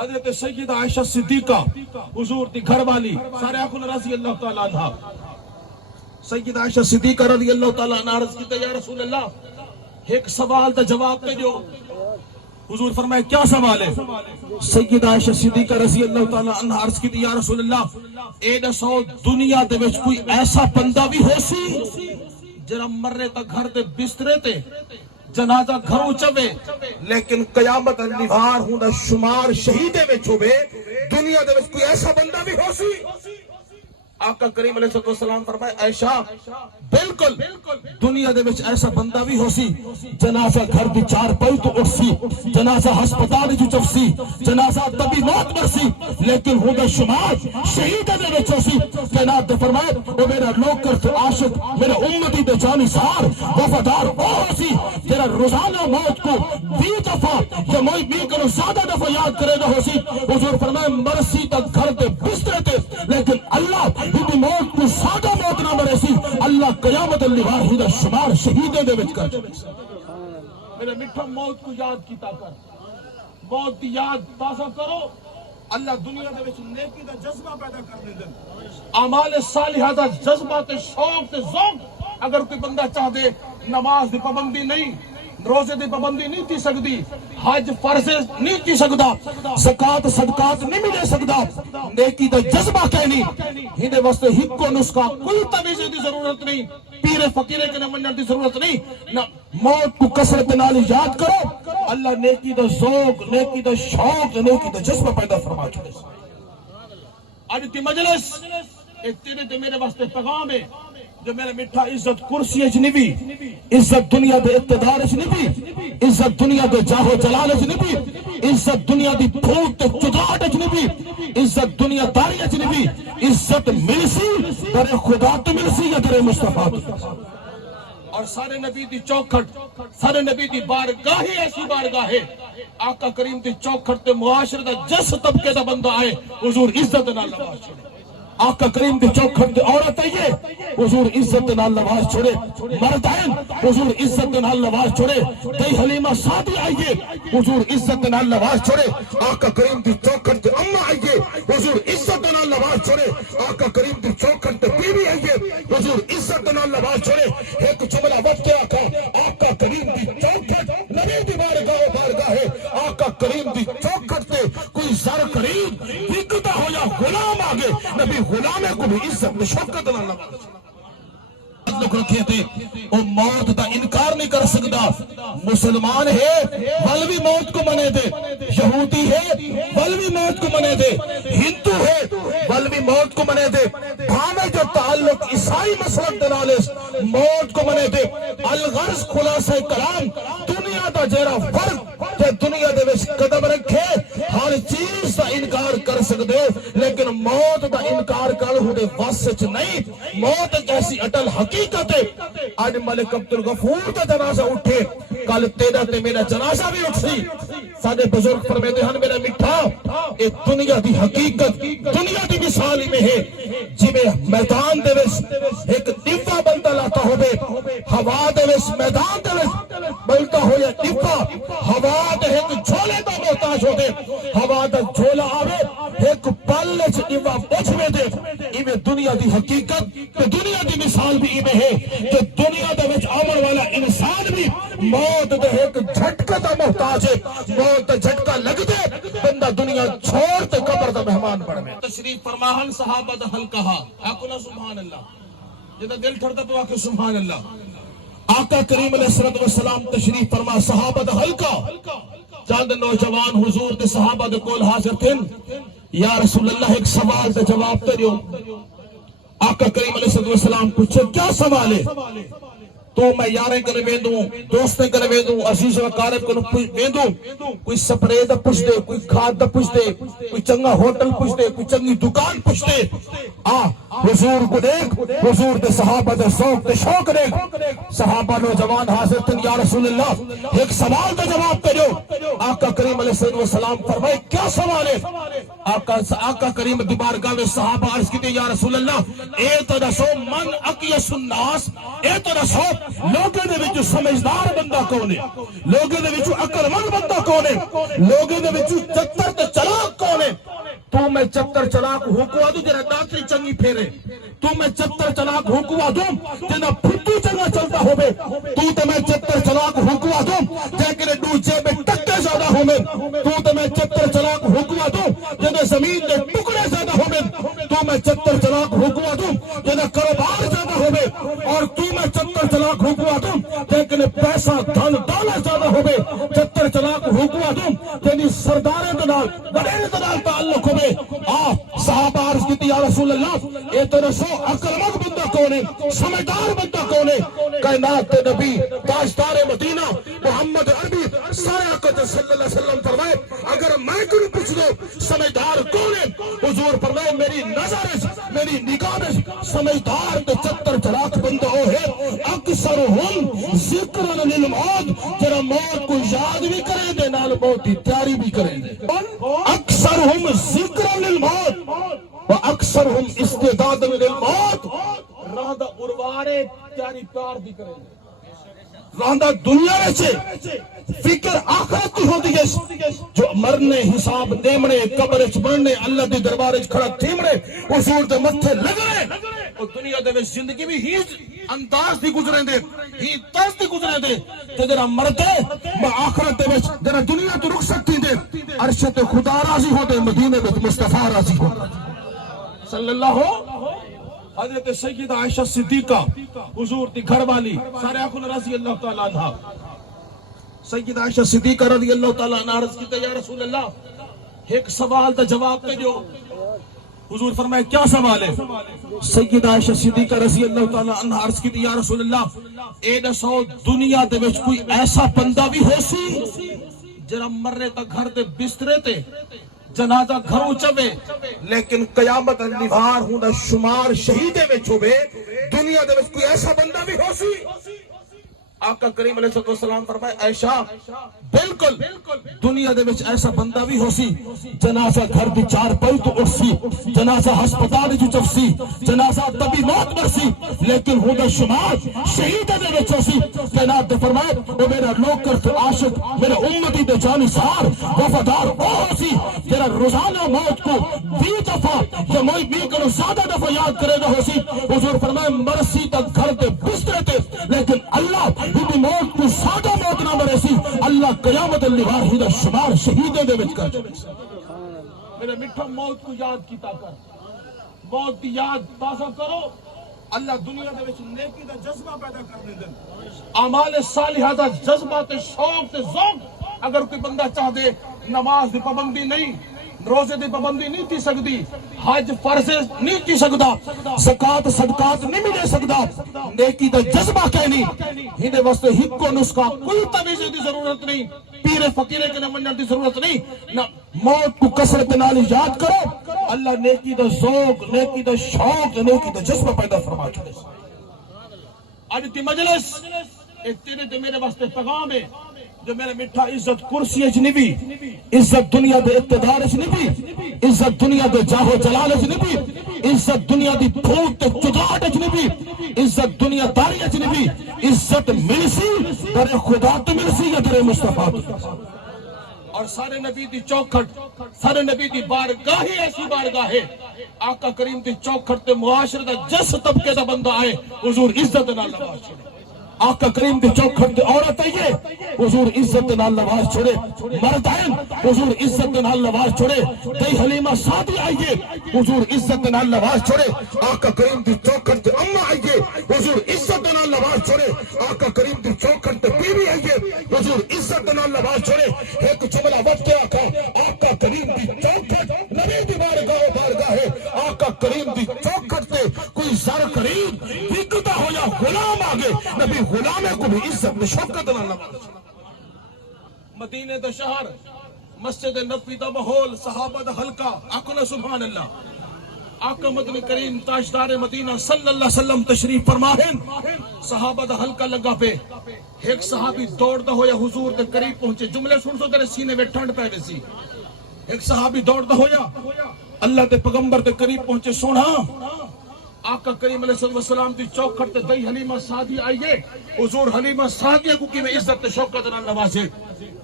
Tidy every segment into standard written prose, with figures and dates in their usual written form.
حضرت سیدہ عائشہ صدیقہ حضور دی گھر والی سارے آخون رضی اللہ تعالیٰ عنہ سیدہ عائشہ صدیقہ رضی اللہ تعالیٰ عنہ عرض کیتا یا رسول اللہ ایک سوال دا جواب دے جو حضور فرمائے کیا سوال ہے؟ سیدہ عائشہ صدیقہ رضی اللہ تعالیٰ عنہ عرض کیتا یا رسول اللہ اے دسو دنیا دے وچ کوئی ایسا بندہ بھی ہو سی جرا مرے تا گھر دے بسترے تے جنازہ گھروں چوے لیکن قیامت انیوار ہوں دا شمار شہیدے میں چھوے دنیا دے وچ کوئی ایسا بندہ بھی ہو سی آقا کریم علیہ السلام فرمائے عائشہ بالکل دنیا دے وچ ایسا بندہ بھی ہو سی جنازہ گھر دی چار پائی تو اٹھ سی جنازہ ہسپتال جو چف سی جنازہ طبی موت مر سی لیکن ہوں دا شمار شہید دے وچ ہو سی کائنات دے فرمائے وہ میرا لوکر تو عاشق میرا امتی دے جانثار وفادار وہ ہو سی تیرا روزانہ موت کو 20 دفعہ یا موئی بھی کرو زیادہ دفعہ یاد کرے گا ہو سی حضور فرمائے مرسی تک گھر دے بسترے تے لیکن اللہ ہی موت کو سادہ موت نہ مرے سی اللہ قیامت النوار ہی دا شمار شہیدیں دے وچ کر میرے مٹھا موت کو یاد کیتا کر موت دی یاد تازہ کرو اللہ دنیا دے وچ نیکی دا جذبہ پیدا کر دے اعمال صالحہ دا جذبہ تے شوق تے ذوق اگر کوئی بندہ چاہ دے نماز دی پابندی نہیں روزے دی پابندی نہیں تھی سکتی حج فرض نہیں تھی سکتا زکات صدقات نہیں ملے سکتا نیکی دا جذبہ کہنی ہندے واسطے ہکو نسخہ کوئی تعویذ دی ضرورت نہیں پیر فقیرے کے منن دی ضرورت نہیں نہ موت کو کثرت نال یاد کرو اللہ نیکی دا ذوق نیکی دا شوق نیکی دا جذبہ پیدا فرما چھوڑے آج تی مجلس ایک تیرے تے میرے واسطے پیغام ہے جو میرا مٹھا عزت کرسی اجنبی عزت دنیا دے اقتدار اجنبی عزت دنیا دے جاہو جلال اجنبی عزت دنیا دی پھوٹ تے چگاٹ اجنبی عزت دنیا داری اجنبی عزت ملسی در خدا تو ملسی یا در مصطفیٰ اور سارے نبی دی چوکھٹ سارے نبی دی بارگاہ ایسی بارگاہ ہے آقا کریم دی چوکھٹ تے معاشرے دا جس طبقے دا بندہ آئے حضور عزت نال نواز چھوڑے آقا کریم دی چوکھٹ دی عورت آئیے حضور عزت نال نواز چھوڑے مردین حضور عزت نال نواز چھوڑے دی حلیمہ سعدی آئیے حضور عزت نال نواز چھوڑے آقا کریم دی چوکھٹ دی امہ آئیے حضور عزت نال نواز چھوڑے آقا کریم دی چوکھٹ دی بیوی آئیے حضور عزت نال نواز چھوڑے ایک جملہ وقت کیا کہا آقا کریم دی چوکھٹ نبی دی بارگاہ ہے آقا کریم دی چوکھٹ تے کوئی زر قریب وکتا ہو یا غلام آگے نبی غلامے کو بھی عزت میں شفقت اللہ لوگ رکھے تھے وہ موت دا انکار نہیں کر سکتا مسلمان ہے ولوی موت کو منے دے یہودی ہے ولوی موت کو منے دے ہندو ہے ولوی موت کو منے دے بھانے جو تعلق عیسائی مسلک دلالس موت کو منے دے الغرض خلاصہ کلام دنیا دا جیرا فرق کہ دنیا دے وچ قدم رکھے ہر چیز دا انکار کر سکتے لیکن موت دا انکار کر ہونے واسچ نہیں موت کیسی اٹل حقیقت ہے آج ملک عبدالغفور دا جنازہ اٹھے کل تیرا تے میرا جنازہ بھی اٹھسی سادے بزرگ فرمیتے ہیں میرا مٹھا اے دنیا دی حقیقت دنیا دی مثالی میں ہے جی میں میدان دے وچ ایک ڈبہ بنتا لاتا ہو دے ہوا دے وچ میدان دے وچ بلتا ہو یا ڈبہ ہوا دے ایک جھولے دا محتاج ہو دے ہوا دا جھولا آوے ایک پل چ ڈبہ پچھوے دے ایویں دنیا دی حقیقت تے دنیا دی مثال بھی ایویں ہے کہ دنیا دے وچ آمن والا انسان بھی موت دے ایک جھٹکے دا محتاج ہے موت دا جھٹکا لگ دے بندہ دنیا چھوڑ تے قبر دا مہمان بن میں تشریف فرماہن صحابہ دا حلقہ آکونا سبحان اللہ جدا دل ٹھڑتا تو آکے سبحان اللہ آقا کریم علیہ السلام تشریف فرما صحابہ دا حلقہ چاند نوجوان حضور دے صحابہ دے کول حاضر تھے یا رسول اللہ ایک سوال دے جواب تے دیو آقا کریم علیہ السلام پوچھے کیا سوال ہے تو میں یاریں کنے ویندوں دوستیں کنے ویندوں عزیز و قارب کنے ویندوں کوئی سپرے دا پوچھ دے کوئی کھاد دا پوچھ دے کوئی چنگا ہوٹل پوچھ دے کوئی چنگی دکان پوچھ دے حضور کو دیکھ حضور دے صحابہ دے سوک دے شوق دیکھ صحابہ نوجوان حاضر تن یا رسول اللہ ایک سوال دا جواب تے جو آقا کریم علیہ السلام فرمائے کیا سوال ہے آقا کریم دی بارگاہ میں صحابہ عرض کیتے یا رسول اللہ اے تو دسو من اقیس الناس اے تو دسو لوگوں دے وچوں سمجھدار بندہ کون ہے لوگوں دے وچوں عقل مند بندہ کون ہے لوگوں دے وچوں چتر تے چلاک میں چتر چلاک ہوکوا دوں جنہیں داتری چنگی پھیرے، تو میں چتر چلاک ہوکوا دوں جنہیں پھٹو چنگا چلتا ہوئے، تو میں چتر چلاک ہوکوا دوں جنہیں ڈوچے میں ٹکے زیادہ ہوئے، تو میں چتر چلاک ہوکوا دوں جنہیں زمین دے ٹکڑے زیادہ ہوئے، تو میں چتر چلاک ہوکوا دوں جنہیں کاروبار زیادہ ہوئے، اور تو میں چتر چلاک ہوکوا دوں جنہیں پیسہ دھن دولت زیادہ ہوئے، چتر چلاک ہوکوا دوں جنہیں سردارے دنال بڑے دنال تعلق ہوئے۔ صحابہ عرض کی یا رسول اللہ اے تو رسو اکرمک بندہ کونے، سمجھدار بندہ کونے؟ کائنات نبی تاجدار مدینہ محمد عربی سارے آقا صلی اللہ علیہ وسلم فرمائے اگر میں کنو پوچھ دو سمجھدار کونے، حضور فرمائے میری نظر میری نگاہ میں سمجھدار تو چتر چلاک بندہ ہو ہے اکثرہم ذکر للموت، جرا موت کو یاد بھی کریں دے نال موت کی تیاری بھی کریں دے، اکثرہم ذکر للموت و اکثرہم استعداد للموت، راندہ اروارے تیاری پیار بھی کریں دے، راندہ دنیا رچے فکر آخرت کی ہوتی ہے جو مرنے حساب دیمنے قبرچ مرنے اللہ دی دربارچ کھڑا تھیمنے حضور دے متھے لگنے، اور دنیا دے میں زندگی بھی ہی انداز دی گزریں دے ہی طرز دی گزریں دے کہ جنہ مرتے میں آخرت دے میں جنہ دنیا تو رخ سکتی دے عرشت خدا راضی ہو دے مدینہ میں مصطفیٰ راضی ہو صلی اللہ ہو۔ حضرت سیدہ عائشہ صدیقہ حضور دی گھر والی سارے آخون رضی اللہ تعالیٰ عنہ، سیدہ عائشہ صدیقہ رضی اللہ تعالیٰ عنہ عرض کی یا رسول اللہ ایک سوال دا جواب دے جو، حضور فرمائے کیا سوال ہے؟ سیدہ عائشہ صدیقہ رضی اللہ تعالیٰ عنہ عرض کی یا رسول اللہ اے دسو دنیا دے وچ کوئی ایسا بندہ بھی ہو سی جرا مرے تا گھر دے بسترے تے جنازہ گھروں چوے لیکن قیامت انیوار ہوں دا شمار شہیدے میں چھوے، دنیا دے وچ کوئی ایسا بندہ بھی ہو سی؟ آقا کریم علیہ السلام فرمائے عائشہ بالکل دنیا دے وچ ایسا بندہ بھی ہو سی جنازہ گھر دی چار پائی تو اٹھ سی، جنازہ ہسپتال جو چف سی، جنازہ طبی موت مر سی، لیکن ہوں دا شمار شہید دے وچ ہو سی۔ کائنات دے فرمائے وہ میرا نوکر تو عاشق میرا امتی دے جانثار وفادار او ہو سی تیرا روزانہ موت کو 20 دفعہ یا موئی بھی کرو زیادہ دفعہ یاد کرے گا ہو سی۔ حضور فرمائے مرسی تک گھر دے بسترے تے لیکن اللہ بھی موت کو سادہ موت نہ مرے سی، اللہ قیامت النوار ہی دا شمار شہیدے دے وچ کر چھوڑے۔ میرے مٹھا موت کو یاد کیتا کر، موت کی یاد تازہ کرو، اللہ دنیا دے وچ نیکی دا جذبہ پیدا کر دے دن، اعمال صالحہ دا جذبہ تے شوق تے ذوق۔ اگر کوئی بندہ چاہ دے نماز دی پابندی نہیں، روزے دی پابندی نہیں تھی سکتی، حج فرض نہیں تھی سکتا، زکات صدقات نہیں ملے سکتا، نیکی دا جذبہ کہنی ہندے واسطے ہکو نسخہ کوئی تویزے دی ضرورت نہیں، پیر فقیرے کے نمنر دی ضرورت نہیں، نہ موت کو کثرت نالی یاد کرو، اللہ نیکی دا ذوق نیکی دا شوق نیکی دا جذبہ پیدا فرما چھوڑے۔ آج تی مجلس ایک تیرے تے میرے واسطے پیغام ہے جو میرے مٹھا عزت کرسی اجنبی، عزت دنیا دے اقتدار اجنبی، عزت دنیا دے جاہو جلال اجنبی، عزت دنیا دی پھوٹ تے چگاٹ اجنبی، عزت دنیا داری اجنبی، عزت ملسی در خدا تو ملسی یا در مصطفیٰ تو۔ اور سارے نبی دی چوکھٹ سارے نبی دی بارگاہ ہی ایسی بارگاہ ہے، آقا کریم دی چوکھٹ تے معاشرے دا جس طبقے دا بندہ آئے حضور عزت نال نواز چھوڑے، آقا کریم دی چوکھٹ تے عورت آئیے حضور عزت نال نواز چھوڑے، مرد آئین حضور عزت نال نواز چھوڑے، دی حلیمہ سعدی آئیے حضور عزت نال نواز چھوڑے، آقا کریم دی چوکھٹ تے امہ آئیے حضور عزت نال نواز چھوڑے، آقا کریم دی چوکھٹ تے بیوی آئیے حضور عزت نال نواز چھوڑے۔ ایک جملہ وقت کیا کہا آقا کریم دی چوکھٹ نبی دی بارگاہ ہے، آقا کریم دی چوکھٹ تے کوئی زر قریب وکتا ہو یا غلام آگے نبی غلامے کو بھی عزت شوکت نہ نواز۔ مدینے دا شہر مسجد نبوی دا ماحول صحابہ دا حلقہ آقا سبحان اللہ، آقا مدنی کریم تاجدار مدینہ صلی اللہ علیہ وسلم تشریف فرما ہیں، صحابہ دا حلقہ لگا پہ ایک صحابی دوڑتا ہویا حضور دے قریب پہنچے، جملے سن سو تیرے سینے میں ٹھنڈ پہ ویسی، ایک صحابی دوڑتا ہویا اللہ دے پیغمبر دے قریب پہنچے، سونا آقا کریم علیہ السلام دی چوکھٹ تے دئی حلیمہ سعدی آئیے حضور حلیمہ سعدیہ کو کی میں عزت شوکت نال نوازے۔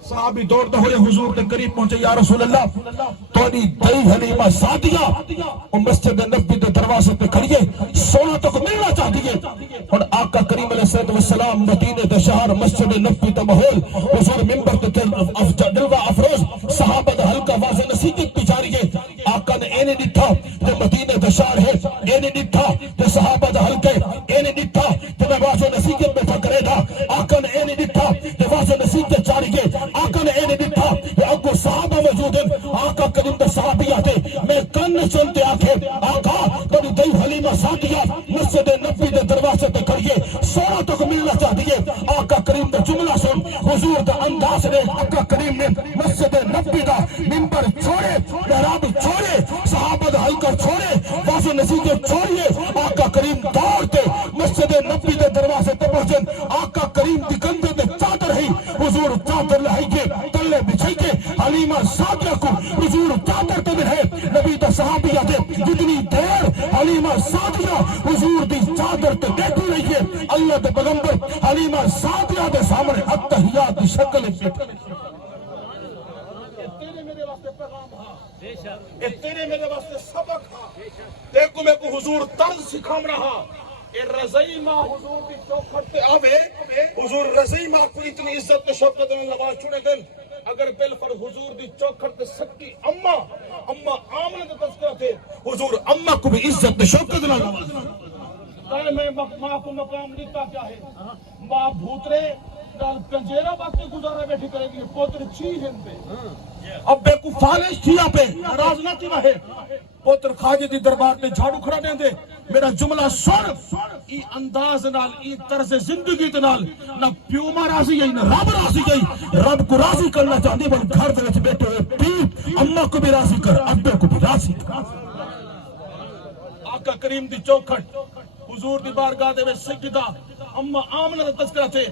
صحابی دوڑتے ہوئے حضور کے قریب پہنچے، یا رسول اللہ توڑی دئی حلیمہ سعدیہ اور مسجد نبی کے دروازے پہ کھڑیے، سونا تو کو ملنا چاہتی ہے۔ اور آقا کریم علیہ السلام مدینہ دے شہر مسجد نبی تے ماحول حضور منبر تے جلوہ افروز صحابہ دا حلقہ واضح نصیحت پہ جاری ہے۔ آقا نے اینے ڈٹھا تے مدینہ دے شہر ہے، اینے ڈٹھا تے صحابہ دا حلقہ ہے، اینے ڈٹھا تے واضح نصیحت پہ پکڑے گا۔ آقا نے اینے ڈٹھا تے واضح نصیحت جاری ہے۔ آقا نے اینے ڈٹھا تے اگو صحابہ موجود ہیں۔ آقا کریم دے صحابی آتے میں کن سنتے آکھے آقا کبھی دئی حلیمہ سعدیہ مسجد نبی دے دروازے تے کھڑیے، سونا تو کو ملنا چاہتی ہے۔ آقا کریم دا جملہ سن، حضور دا انداز نے، آقا کریم نے مسجد نبی دا منبر چھوڑے، محراب چھوڑے، صحابہ دا حلقہ چھوڑے، واضح نصیحت چھوڑیے، آقا کریم دوڑتے مسجد نبی دے دروازے تے پہنچے۔ آقا کریم دی کندھے تے چادر ہے، حضور چادر لہائیے تلے بچھائیے، حلیمہ سعدیہ کو حضور چادر تے بنائے۔ نبی دا صحابی آتے جتنی دیر حلیمہ سعدیہ حضور دی چادر تے بیٹھی رہی ہے، اللہ دے پیغمبر حلیمہ سعدیہ دے سامنے اتحیات دی شکل بیٹھے۔ تیرے میرے واسطے پیغام ہاں، اے تیرے میرے واسطے سبق ہاں، دیکھو میں کو حضور طرز سکھام رہا۔ اے رضائی ماں حضور دی چوکھٹ تے آوے، حضور رضائی ماں کو اتنی عزت تے شوکت نے نواز چھوڑے دن۔ اگر بالفر حضور دی چوکھٹ تے سکی اماں آمنہ دے تذکرہ تھے، حضور اماں کو بھی عزت تے شوکت نے نواز چھوڑے۔ میں ماں کو مقام دیتا کیا ہے؟ ماں بھوترے کنجیرہ باقی گزارا بیٹھی کرے گی، پوتر چھی ہن پہ اب بے کو فالش تھیا پہ ناراض نہ تھی رہے، پوتر خواجہ دی دربار میں جھاڑو کھڑا دیں دے۔ میرا جملہ سن، ای انداز نال، ای طرز زندگی نال نہ پیوما راضی ہے نہ رب راضی ہے۔ رب کو راضی کرنا چاہتی بل گھر دے وچ بیٹھے ہوئے پیر اماں کو بھی راضی کر، ابے کو بھی راضی کر۔ آقا کریم دی چوکھٹ حضور دی بارگاہ دے وچ سجدہ اماں آمنہ دا تذکرہ تھے۔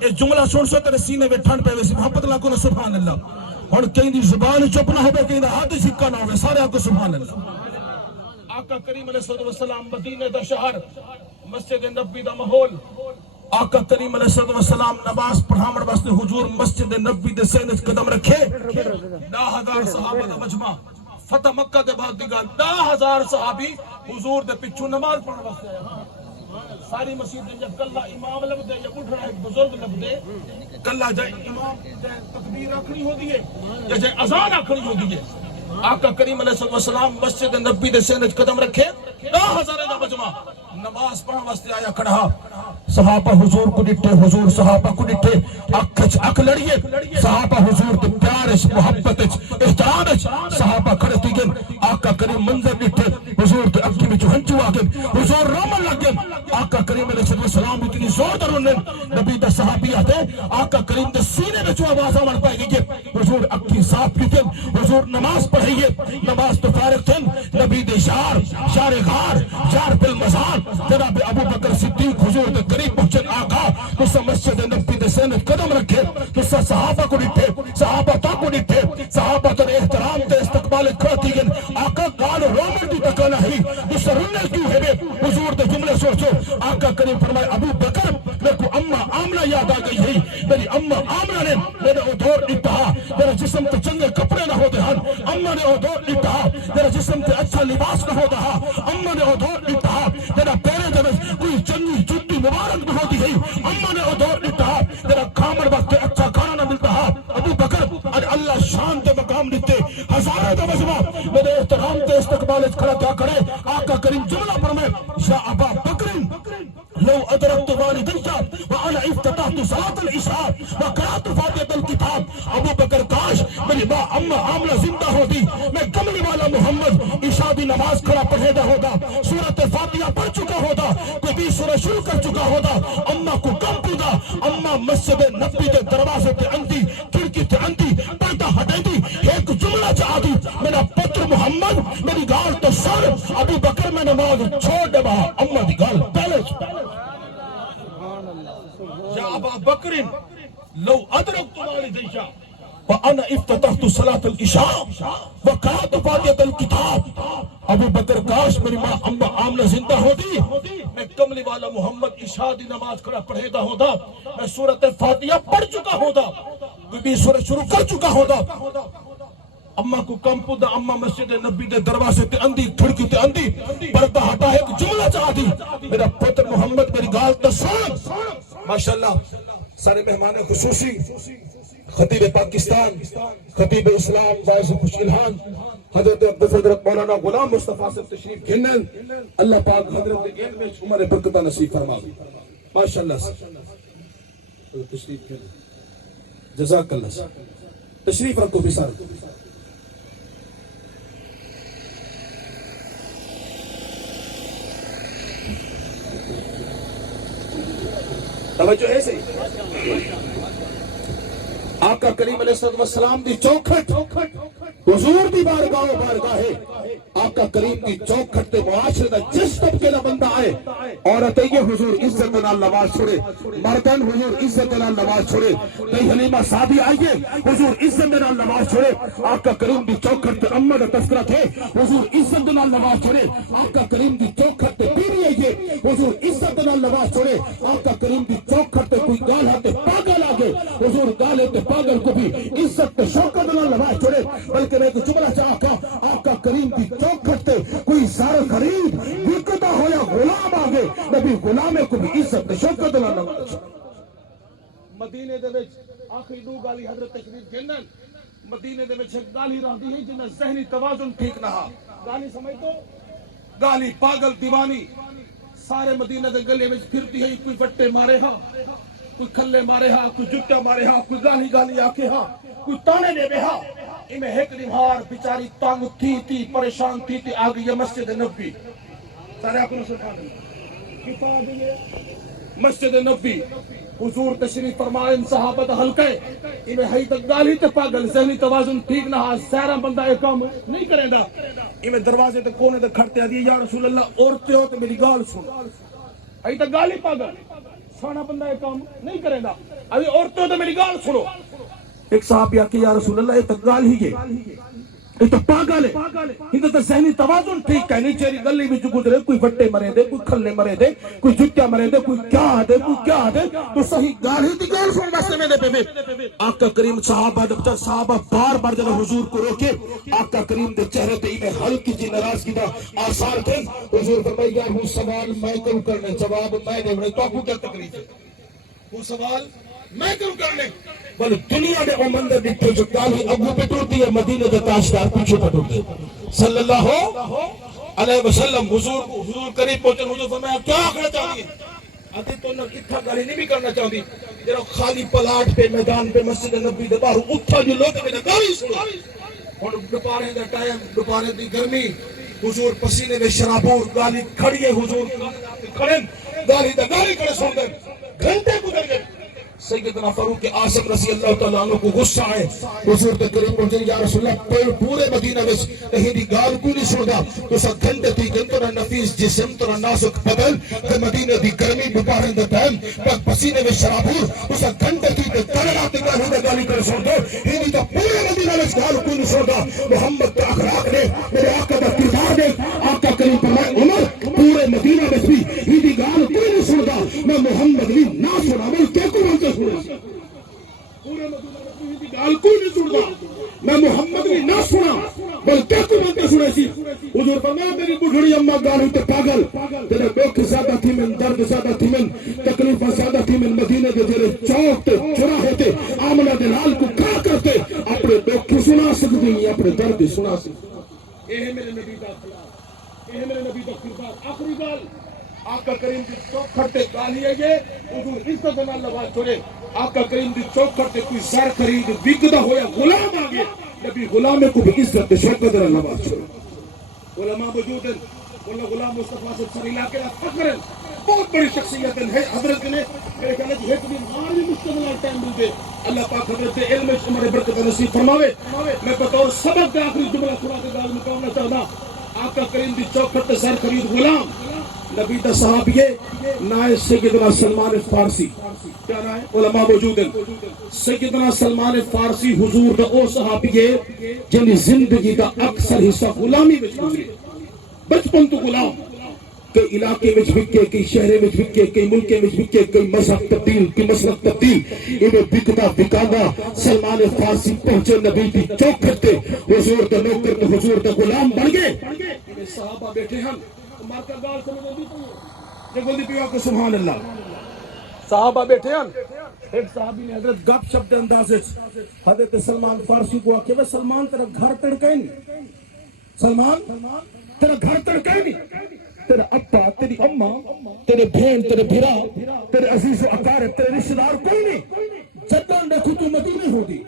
اے جملہ سن سو تیرے سینے میں ٹھنڈ پہ ویسی محبت اللہ کو سبحان اللہ۔ اور کہیں دی زبان چپ نہ ہوئے، کہیں دا ہاتھ سکا نہ ہوئے، سارے آپ کو سبحان اللہ۔ آقا کریم علیہ السلام مدینہ دا شہر مسجد نبی دا ماحول، آقا کریم علیہ السلام نماز پڑھامڑ واسطے حضور مسجد نبی دے سینے قدم رکھے۔ 10,000 صحابہ دا مجمع، فتح مکہ دے بعد دی گل، 10,000 صحابی حضور دے پچھو نماز پڑھنے واسطے آیا۔ ساری مسجد دے جب کلہ امام لب دے یا بڑھڑا ایک بزرگ لب دے، کلہ جائے امام جائے تکبیر آکھنی ہو دیئے یا جائے اذان آکھنی ہو دیئے۔ آقا کریم علیہ السلام مسجد نبی دے سینے قدم رکھے، 10,000 دا مجمع نماز پڑھنے واسطے آیا کھڑا۔ صحابہ حضور کو ڈٹھے، حضور صحابہ کو ڈٹھے، اکھ لڑیے، صحابہ حضور دے پیارش محبتش احترامش صحابہ کھڑے تھی گئے۔ آقا کریم منظر ڈٹھے، حضور دے اکھی میں ہنچو آگے، حضور رومن لگ گئے۔ آقا کریم علیہ السلام اتنی زور در انہیں نبی دا صحابی آتے، آقا کریم دے سینے میں جو آواز آمان پائے گئے، حضور اکھی صاف لیتے، حضور نماز پڑھئیے، نماز تو فارغ تھے۔ نبی دے شار غار، شار بالمزار، جناب ابو بکر صدیق حضور دے قریب پہنچے۔ آقا تسا مسجد نبی دے سینے قدم رکھے، تسا صحابہ کو ڈٹھے، صحابہ تا کو ڈٹھے، صحابہ تر احترام تے استقبال کھڑتی گئے۔ آقا گال رومن دی تکانا ہی، تسا رنل کیوں ہے بے؟ حضور دے جملے سوچو۔ آقا کریم فرمائے ابو بکر میرے کو اماں آمنہ یاد آ گئی ہے، میری اماں آمنہ نے میرے ادھور ڈٹھا، میرا جسم تے چنگے کپڑے نہ ہوتے ہیں، اماں نے ادھور ڈٹھا، میرا جسم تے اچھا لباس نہ ہوتا ہے، اماں نے ادھور ڈٹھا، میرا پیرے دے کوئی چنگی جُتی مبارک نہ ہوتی ہے، اماں نے ادھور ڈٹھا، میرا کھامڑ وقت اچھا کھانا نہ ملتا ہے۔ ابو بکر اللہ شان تے مقام دیتے، ہزاروں دا مجمع میرے احترام تے استقبال کھڑا کیا کرے۔ آقا کریم جملہ فرمائے یا ابا بکر لو ادرکت والدی وانا افتتحت صلاۃ العشاء وقرأت فاتحۃ الکتاب۔ ابو بکر کاش میری ماں اماں آمنہ زندہ ہوتی، میں کملی والا محمد عشاء دی نماز کھڑا پڑھے دا ہوتا، سورۃ فاتحہ پڑھ چکا ہوتا، کوئی بھی سورہ شروع کر چکا ہوتا، اماں کو کم پودا، اماں مسجد نبی دے دروازے تے اندھی کھڑکی تے اندھی پردہ ہٹائی دی، ایک جملہ چاہ دی میرا پتر محمد میری گال تو سر۔ ابو بکر میں نماز چھوڑ دے بہا، اماں دی گال پہلے یا ابا بکر لو ادرکت والدی وانا افتتحت صلاۃ العشاء وقرأت فاتحۃ الکتاب۔ ابو بکر کاش میری ماں اماں آمنہ زندہ ہوتی، میں کملی والا محمد عشاء دی نماز کھڑا پڑھے دا ہوتا، میں سورۃ فاتحہ پڑھ چکا ہوتا۔ بھی سورج شروع کر چکا ہوتا اما کو کم پودا اما مسجد نبی دے دروازے تے اندھی کھڑکی تے اندھی پردہ ہٹا ایک جملہ چاہ دی میرا پتر محمد میری گال تے سن ماشاءاللہ سارے مہمان خصوصی خطیب پاکستان خطیب اسلام باعث خوش الہان حضرت حضرت مولانا غلام مصطفیٰ سے تشریف گھنن اللہ پاک حضرت علم میں عمر برکتہ نصیب فرماوے ماشاءاللہ تشریف گھنن جزاک اللہ تشریف رکھو بھی سارے توجہ ہے صحیح آقا کریم علیہ السلام دی چوکھٹ حضور دی بارگاہ ہے آقا کریم دی چوکھٹ تے معاشرے دا جس طبقے دا بندہ آئے عورت یہ حضور عزت نال نماز چھوڑے مردن حضور عزت نال نماز چھوڑے کئی حلیمہ صحابی آئیے حضور عزت نال نماز چھوڑے آقا کریم دی چوکھٹ تے امہ دا تذکرہ تھے حضور عزت نال نماز چھوڑے آقا کریم دی چوکھٹ تے بیوی آئیے حضور عزت نال نماز چھوڑے آقا کریم دی چوکھٹ تے کوئی گال ہے تے پاگل آگے حضور گالے تے پاگل کو بھی عزت تے شوکت نال نماز چھوڑے بلکہ میں ایک جملہ چاہا آقا کریم دی چوکھٹ تے کوئی زار خرید وکتا ہویا غلام آگے نبی غلامے کو بھی عزت تے شوکت نال نماز چھوڑے مدینے دے وچ آخری دو گالی حضرت تشریف گھنن مدینے دے وچ ایک گالی رہندی ہے جنہاں ذہنی توازن ٹھیک نہ ہا گالی سمجھ تو گالی پاگل دیوانی سارے مدینہ دے گلے وچ پھرتی ہے کوئی وٹے مارے ہاں کوئی کھلے مارے ہاں کوئی جٹا مارے ہاں کوئی گالی آکے ہاں کوئی تانے دے بے ہاں میں ایک نمہار بیچاری تانگ تھی پریشان تھی آگئی مسجد نبی سارے آپ نے سبحان اللہ مسجد نبی حضور تشریف فرمائے صحابہ دا حلقہ انہیں ہی تک گالی تے پاگل ذہنی توازن ٹھیک نہ ہا سہرا بندہ ایک کام نہیں کرے دا انہیں دروازے تے کونے تے کھڑتے آ دیئے یا رسول اللہ عورتے ہو تے میری گال سن ہی تک گالی پاگل سانا بندہ ایک کام نہیں کرے دا ابھی عورتے ہو تے میری گال سنو ایک صحابی آکے یا رسول اللہ یہ تقال ہی ہے یہ تو پاگل ہے یہ تو ذہنی توازن ٹھیک ہے نہیں چیری گلی بھی جو گزرے کوئی وٹے مرے دے کوئی کھلے مرے دے کوئی جٹیا مرے دے کوئی کیا دے کوئی کیا دے تو صحیح گال ہی گال سن بستے میں دے پہ آقا کریم صحابہ بار بار جب حضور کو روکے آقا کریم دے چہرے تے انہیں ہلکی جی ناراضگی دا آثار تھے حضور فرمائے یا وہ سوال میں کروں کرنے جواب میں دے تو آپ کو کیا تکلیف ہے وہ سوال میں کروں کرنے بل دنیا میں وہ مندر دیکھتے جو گالی ابو پہ ٹوٹتی ہے مدینہ دے تاجدار پیچھے پہ ٹوٹتے صلی اللہ علیہ وسلم حضور قریب پہنچے حضور فرمایا کیا آخر چاہتی ہے آتی تو نہ کتھا گالی نہیں بھی کرنا چاہتی جرا خالی پلاٹ پہ میدان پہ مسجد نبی دے باہر اتھا جو لوگ میں گالی سنو اور دوپہرے دا ٹائم دوپہرے دی گرمی حضور پسینے میں شرابور گالی کھڑیے حضور کھڑن گالی کھڑے سن دے گھنٹے گزر گئے سیدنا فاروق اعظم رضی اللہ تعالیٰ عنہ کو غصہ آئے حضور کے قریب پہنچے یا رسول اللہ پورے مدینہ میں کہیں دی گال کو نہیں سنگا تو سا گھنٹے تھی گھنٹورا نفیس جسم تورا ناسک بدل کہ مدینہ دی گرمی بپارن دا ٹائم پاک پسینے میں شرابور تو سا گھنٹے تھی کہ ترلاتے کا ہوں گالی کر سن دو ہی تو پورے مدینہ میں گال کو نہیں سنگا محمد کا اخلاق نے میرے آقا دا کردار نے آقا کریم فرمائے عمر پورے مدینہ میں بھی ہی دی گال کوئی نہیں سنگا میں محمد بھی نہ سنا میں کیا کو مانتے پورے مدینہ میں گال کوئی نہیں سنگا میں محمد بھی نہ سنا بلکہ کو مانتے سنے سی حضور فرمایا میری بڑھڑی اممہ گالو تے پاگل تیرے دکھ زیادہ تھی من درد زیادہ تھی من تکلیفہ زیادہ تھی من مدینہ دے تیرے چوک تے چراہے تے آمنہ دلال کو کھا کرتے اپنے دکھ سنا سکتے ہیں اپنے درد سنا سکتے یہ ہے میرے نبی دا اخلاق یہ ہے میرے نبی دا کردار آخری گال آقا کریم دی چوکھٹ تے گالی ہے یہ حضور عزت نال نماز چھوڑے آقا کریم دی چوکھٹ تے کوئی زر خرید وکدا ہویا غلام آگے نبی غلامے کو بھی عزت تے شوکت نال نماز چھوڑے علماء موجود ہیں غلام مصطفیٰ سے سر علاقے کا فخر ہے بہت بڑی شخصیت ہے حضرت نے میرے خیال ہے ایک دن ماری مشتمل ٹائم مل دے اللہ پاک حضرت علم میں عمر برکت نصیب فرماوے میں بطور سبق کے آخری جملہ سنا کے گال مقامنا چاہتا آقا کریم دی چوکھٹ تے سر خرید غلام نبی دا صحابیے نائے سیدنا سلمان فارسی کیا نائے علماء موجود ہیں سیدنا سلمان فارسی حضور دا او صحابیے جنہی زندگی دا اکثر حصہ غلامی میں گزرے بچپن تو غلام کئی علاقے میں وکے کئی شہرے میں وکے کئی ملکے میں وکے کئی مذہب تبدیل کئی مسلک تبدیل انہیں بکتا بکانا سلمان فارسی پہنچے نبی دی چوک کرتے حضور دا نوکر تو حضور دا غلام بن گئے انہیں صحابہ بیٹھے ہم مارکر گال سمجھے دی پہنچے دیکھو دی پیوا کو سبحان اللہ صحابہ بیٹھے ہم ایک صحابی نے حضرت گپ شبد اندازے حضرت سلمان فارسی کو آکے وہ سلمان تیرا گھر تڑکے نہیں سلمان تیرا گھر تڑکے نہیں تیرا ابا تیری اماں تیرے بہن تیرے بھرا تیرے عزیز و اقارب تیرے رشتہ دار کوئی نہیں جدوں دیکھو تو مدینے ہوگی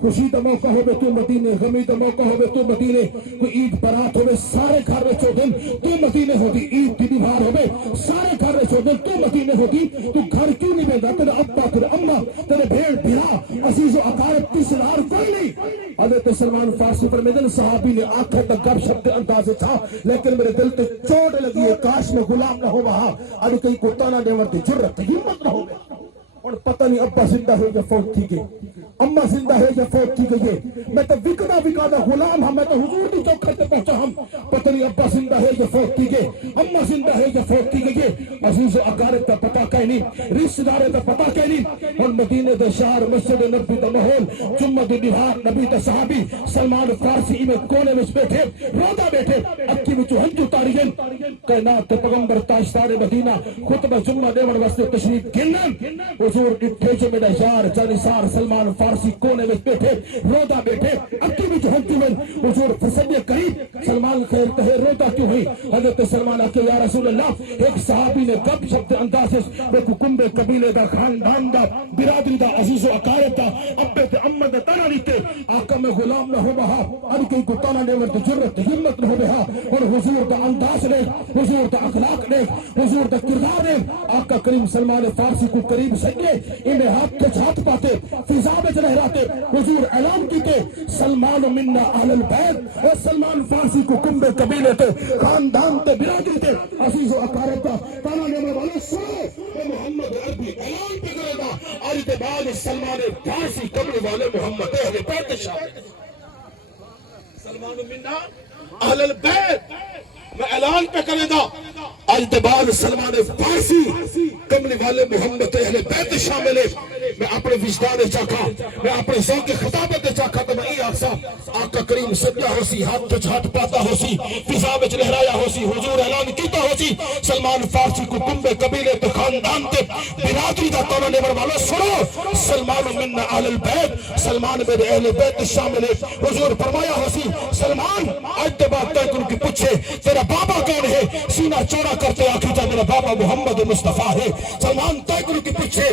خوشی دا موقع ہوئے تو مدینے غمی دا موقع ہوئے تو مدینے کوئی عید برات ہوئے سارے گھر میں چودن تو مدینے ہوگی عید کی دیوار ہوئے سارے گھر میں چودن تو مدینے ہوگی تو گھر کیوں نہیں بیندہ تیرے ابا تیرے اماں تیرے بھیڑ بھرا عزیز و اقارب کی سرار کوئی نہیں حضرت سلمان فارسی پر میدن صحابی نے آنکھیں تک گپ شبد اندازے تھا لیکن میرے دل تے چوٹ لگی ہے کاش میں غلام نہ ہو وہاں ارے کئی کو تانا دیور دی جرت ہمت نہ ہو گیا اور پتہ نہیں ابا زندہ ہے یا فوت تھی گئے اماں زندہ ہے یا فوت تھی گئی میں تو وکدا غلام ہم میں تو حضور دی چوک کرتے پہنچا ہم پتہ نہیں ابا زندہ ہے یا فوت تھی گئے اماں زندہ ہے یا فوت تھی گئی عزیز و اقارب تا پتہ کہیں نہیں رشتہ دار تا پتہ کہیں نہیں اور مدینے دے شہر مسجد نبی دا ماحول جمعہ دی نہار نبی دا صحابی سلمان فارسی میں کونے میں بیٹھے رودا بیٹھے اکی میں ہنجو تاریخ کائنات پیغمبر تاجدار مدینہ خطبہ جمعہ دیور واسطے تشریف گنن حضور اٹھے جو میرا یار جانسار سلمان فارسی کونے میں بیٹھے رودا بیٹھے اکی میں ہنجو من حضور فسدی قریب سلمان خیر تہے رودا کیوں ہوئی حضرت سلمان آکے یا رسول اللہ ایک صحابی نے گپ شبد اندازس میں کمبے قبیلے دا خاندان دا برادری دا عزیز و اقارب دا ابے تے امت دا تانا لیتے آقا میں غلام نہ ہو بہا ار کئی کو تانا دیور دی جرت ہمت نہ ہو بہا اور حضور دا انداز نے حضور دا اخلاق نے حضور دا کردار نے آقا کریم سلمان فارسی کو قریب سکے انہیں ہاتھ کے چھات پاتے فضا میں لہراتے حضور اعلان کیتے سلمان منا اہل البیت اور سلمان فارسی کو کمبے قبیلے تے خاندان تے برادری تے عزیز و اقارب کا تانا دینے والے سنو محمد عربی اعلان پہ کرے گا اور تے بعد سلمان فارسی قبر والے محمد اہل بیت شامل سلمان منا اہل البیت میں اعلان پہ کرے گا آج بعد سلمان فارسی کملی والے محمد اہل بیت شامل ہے میں اپنے وجدان چاکھا میں اپنے ذوق خطابت چاکھا تو میں آقا آقا کریم سجدہ ہو سی ہاتھ پہ چھات پاتا ہو سی فضا وچ لہرایا ہو سی حضور اعلان کیتا ہو سی سلمان فارسی کو کمبے قبیلے تے خاندان تے برادری دا توڑا لیور والو سنو سلمان منا اہل البیت سلمان میرے اہل بیت شامل ہے حضور فرمایا ہو سی سلمان آج تے بعد تے ان کی پوچھے تیرا بابا کون ہے سینہ چوڑا کرتے آخر جا میرا بابا محمد مصطفیٰ ہے سلمان تے ان کی پوچھے